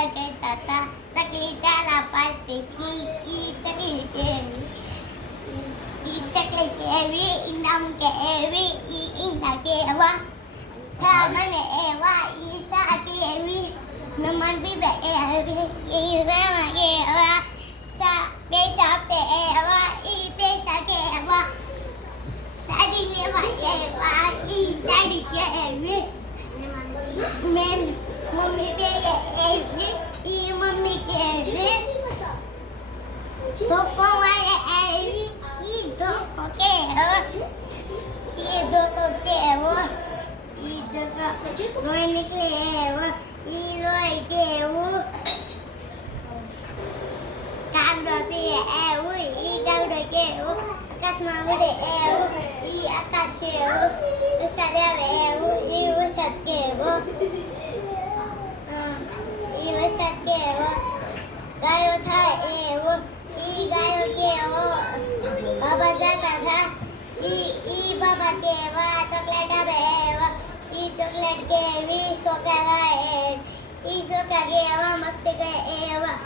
બધા કહેતા હતા ચકલી ચાલા પાડતી ઈ ચકલી કેવી ઈ ચકલી કેવી ઈ નામ કેવી ઈ ઈંડા કેવા સા મને એવા ઈ સા કેવી નમન બીબે એવી ઈ રેવા કેવા સા પૈસા પેવા ઈ પૈસા કેવા સાડી લેવા એવા ઈ સાડી કેવી મમ્મી બે એવી ઈ મમ્મી કેવી ધોકો વાળે એવી ઈ ધોકો કેવો ઈ ધોકો કેવો ઈ ધોકો રોઈ નીકળે એવો ઈ રોઈ કેવું કાગડો પે એવું ઈ કાગડો કેવું આકાશમાં ઉડે એવું ઈ આકાશ કેવું વરસાદ આવે એવું ઈ વરસાદ કેવો ઈ વરસાદ કેવો ગાયો થાય એવો ઈ ગાયો કેવો બાબા જાતા થા ઈ બાબા કેવા ચોકલેટ આવે એવા ઈ ચોકલેટ કેવી સોકા થાય ઈ સોકા કેવા મસ્તી કરે એવા